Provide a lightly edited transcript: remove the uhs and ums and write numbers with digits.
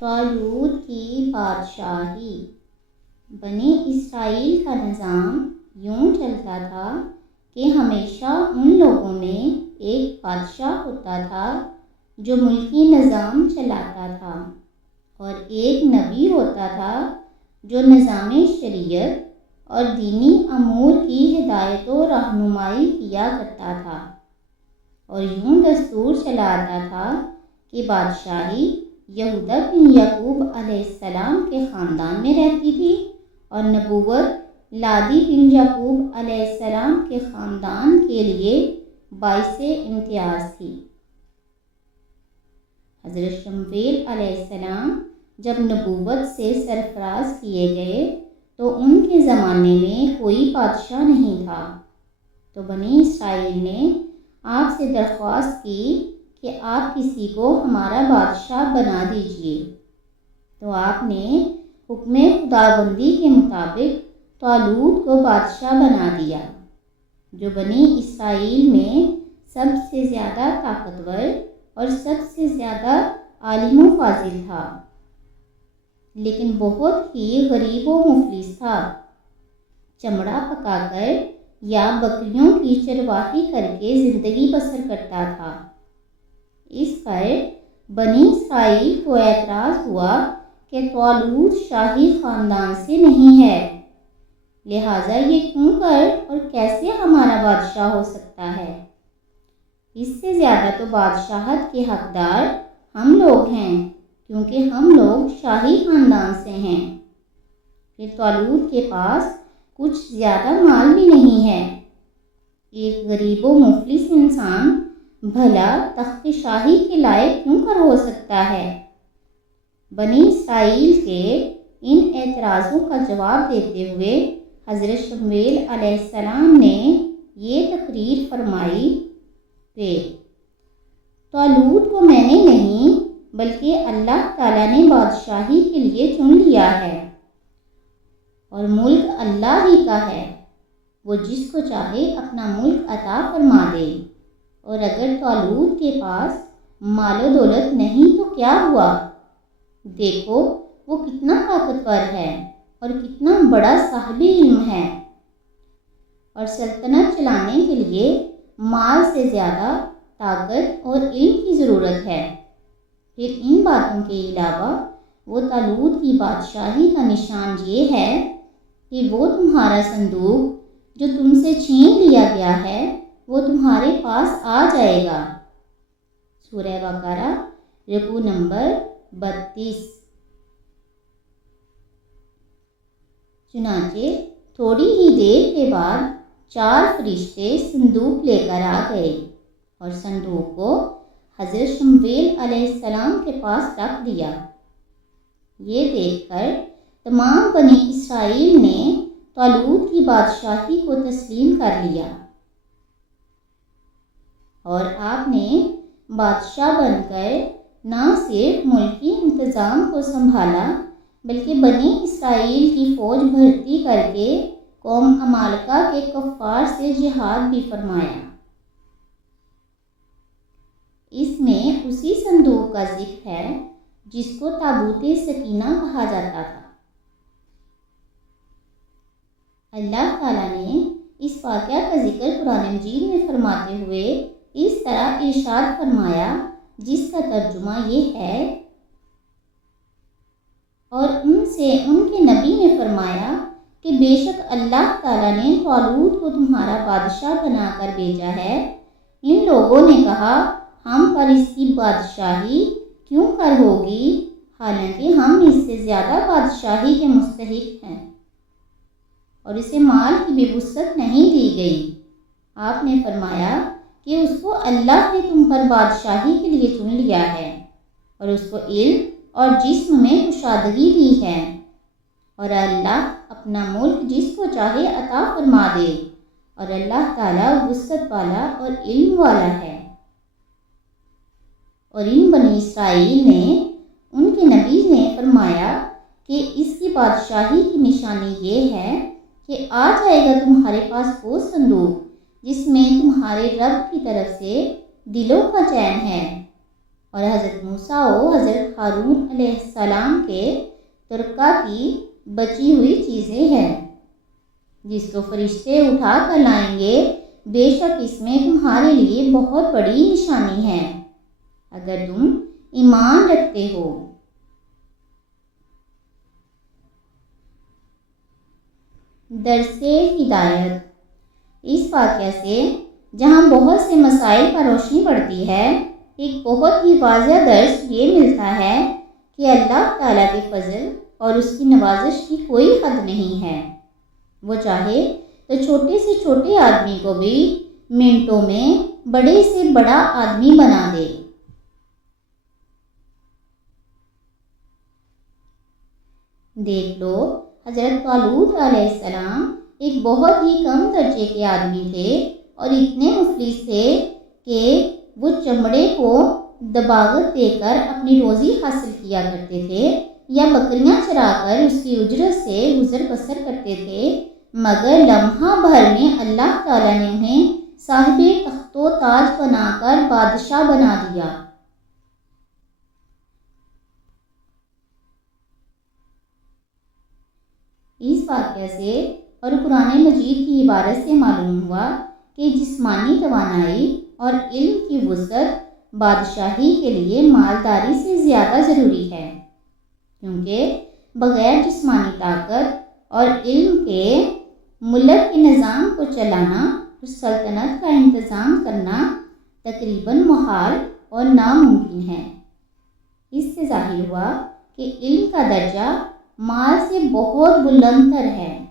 طالوت کی بادشاہی۔ بنی اسرائیل کا نظام یوں چلتا تھا کہ ہمیشہ ان لوگوں میں ایک بادشاہ ہوتا تھا جو ملکی نظام چلاتا تھا، اور ایک نبی ہوتا تھا جو نظام شریعت اور دینی امور کی ہدایت و رہنمائی کیا کرتا تھا۔ اور یوں دستور چلا آتا تھا کہ بادشاہی یہودا بن یعقوب علیہ السلام کے خاندان میں رہتی تھی، اور نبوت لادی بن یعقوب علیہ السلام کے خاندان کے لیے باعث امتیاز تھی۔ حضرت شمویل علیہ السلام جب نبوت سے سرفراز کیے گئے تو ان کے زمانے میں کوئی بادشاہ نہیں تھا، تو بنی اسرائیل نے آپ سے درخواست کی کہ آپ کسی کو ہمارا بادشاہ بنا دیجیے۔ تو آپ نے حکم خداوندی کے مطابق طالوت کو بادشاہ بنا دیا، جو بنی اسرائیل میں سب سے زیادہ طاقتور اور سب سے زیادہ عالم و فاضل تھا، لیکن بہت ہی غریب و مفلس تھا۔ چمڑا پکا کر یا بکریوں کی چرواہی کر کے زندگی بسر کرتا تھا۔ اس پر بنی اسرائیل کو اعتراض ہوا کہ طالوت شاہی خاندان سے نہیں ہے، لہٰذا یہ کیوں کر اور کیسے ہمارا بادشاہ ہو سکتا ہے؟ اس سے زیادہ تو بادشاہت کے حقدار ہم لوگ ہیں، کیونکہ ہم لوگ شاہی خاندان سے ہیں۔ پھر طالوت کے پاس کچھ زیادہ مال بھی نہیں ہے۔ ایک غریب و مفلس انسان بھلا تخت شاہی کے لائق کیوں کر ہو سکتا ہے؟ بنی اسرائیل کے ان اعتراضوں کا جواب دیتے ہوئے حضرت شمویل علیہ السلام نے یہ تقریر فرمائی کہ طالوت کو میں نے نہیں بلکہ اللہ تعالیٰ نے بادشاہی کے لیے چن لیا ہے، اور ملک اللہ ہی کا ہے، وہ جس کو چاہے اپنا ملک عطا فرما دے۔ اور اگر طالوت کے پاس مال و دولت نہیں تو کیا ہوا؟ دیکھو وہ کتنا طاقتور ہے اور کتنا بڑا صاحب علم ہے، اور سلطنت چلانے کے لیے مال سے زیادہ طاقت اور علم کی ضرورت ہے۔ پھر ان باتوں کے علاوہ وہ طالوت کی بادشاہی کا نشان یہ ہے کہ وہ تمہارا صندوق جو تم سے چھین لیا گیا ہے وہ تمہارے پاس آ جائے گا۔ سورہ بقرہ رکوع نمبر 32۔ چنانچہ تھوڑی ہی دیر کے بعد 4 فرشتے صندوق لے کر آ گئے، اور صندوق کو حضرت شمویل علیہ السلام کے پاس رکھ دیا۔ یہ دیکھ کر تمام بنی اسرائیل نے طالوت کی بادشاہی کو تسلیم کر لیا، اور آپ نے بادشاہ بن کر نہ صرف ملکی انتظام کو سنبھالا بلکہ بنی اسرائیل کی فوج بھرتی کر کے قوم عمالقہ کے کفار سے جہاد بھی فرمایا۔ اس میں اسی صندوق کا ذکر ہے جس کو تابوت سکینہ کہا جاتا تھا۔ اللہ تعالیٰ نے اس واقعہ کا ذکر قرآن مجید میں فرماتے ہوئے اس طرح ارشاد فرمایا، جس کا ترجمہ یہ ہے، اور ان سے ان کے نبی نے فرمایا کہ بے شک اللہ تعالیٰ نے طالوت کو تمہارا بادشاہ بنا کر بھیجا ہے۔ ان لوگوں نے کہا، ہم پر اس کی بادشاہی کیوں کر ہوگی، حالانکہ ہم اس سے زیادہ بادشاہی کے مستحق ہیں، اور اسے مال کی بھی وسعت نہیں دی گئی۔ آپ نے فرمایا کہ اس کو اللہ نے تم پر بادشاہی کے لیے چن لیا ہے، اور اس کو علم اور جسم میں کشادگی دی ہے، اور اللہ اپنا ملک جس کو چاہے عطا فرما دے، اور اللہ تعالیٰ وسعت والا اور علم والا ہے۔ اور ان بنی اسرائیل نے ان کے نبی نے فرمایا کہ اس کی بادشاہی کی نشانی یہ ہے کہ آ جائے گا تمہارے پاس وہ صندوق جس میں تمہارے رب کی طرف سے دلوں کا چین ہے، اور حضرت موسیٰ و حضرت ہارون علیہ السلام کے ترکہ کی بچی ہوئی چیزیں ہیں جس کو فرشتے اٹھا کر لائیں گے۔ بے شک اس میں تمہارے لیے بہت بڑی نشانی ہے اگر تم ایمان رکھتے ہو۔ درس ہدایت۔ اس واقعہ سے جہاں بہت سے مسائل پر روشنی پڑتی ہے، ایک بہت ہی واضح درس یہ ملتا ہے کہ اللہ تعالیٰ کے فضل اور اس کی نوازش کی کوئی حد نہیں ہے۔ وہ چاہے تو چھوٹے سے چھوٹے آدمی کو بھی منٹوں میں بڑے سے بڑا آدمی بنا دے۔ دیکھ لو، حضرت طالوت علیہ السلام ایک بہت ہی کم درجے کے آدمی تھے اور اتنے مفلس تھے کہ وہ چمڑے کو دباغت دے کر اپنی روزی حاصل کیا کرتے تھے یا بکریاں چرا کر اس کی اجرت سے گزر بسر کرتے تھے، مگر لمحہ بھر میں اللہ تعالیٰ نے انہیں صاحب تخت و تاج بنا کر بادشاہ بنا دیا۔ اس واقعہ سے اور قرآن مجید کی عبارت سے معلوم ہوا کہ جسمانی توانائی اور علم کی وسعت بادشاہی کے لیے مالداری سے زیادہ ضروری ہے، کیونکہ بغیر جسمانی طاقت اور علم کے ملک کے نظام کو چلانا اور سلطنت کا انتظام کرنا تقریباً محال اور ناممکن ہے۔ اس سے ظاہر ہوا کہ علم کا درجہ مال سے بہت بلند تر ہے۔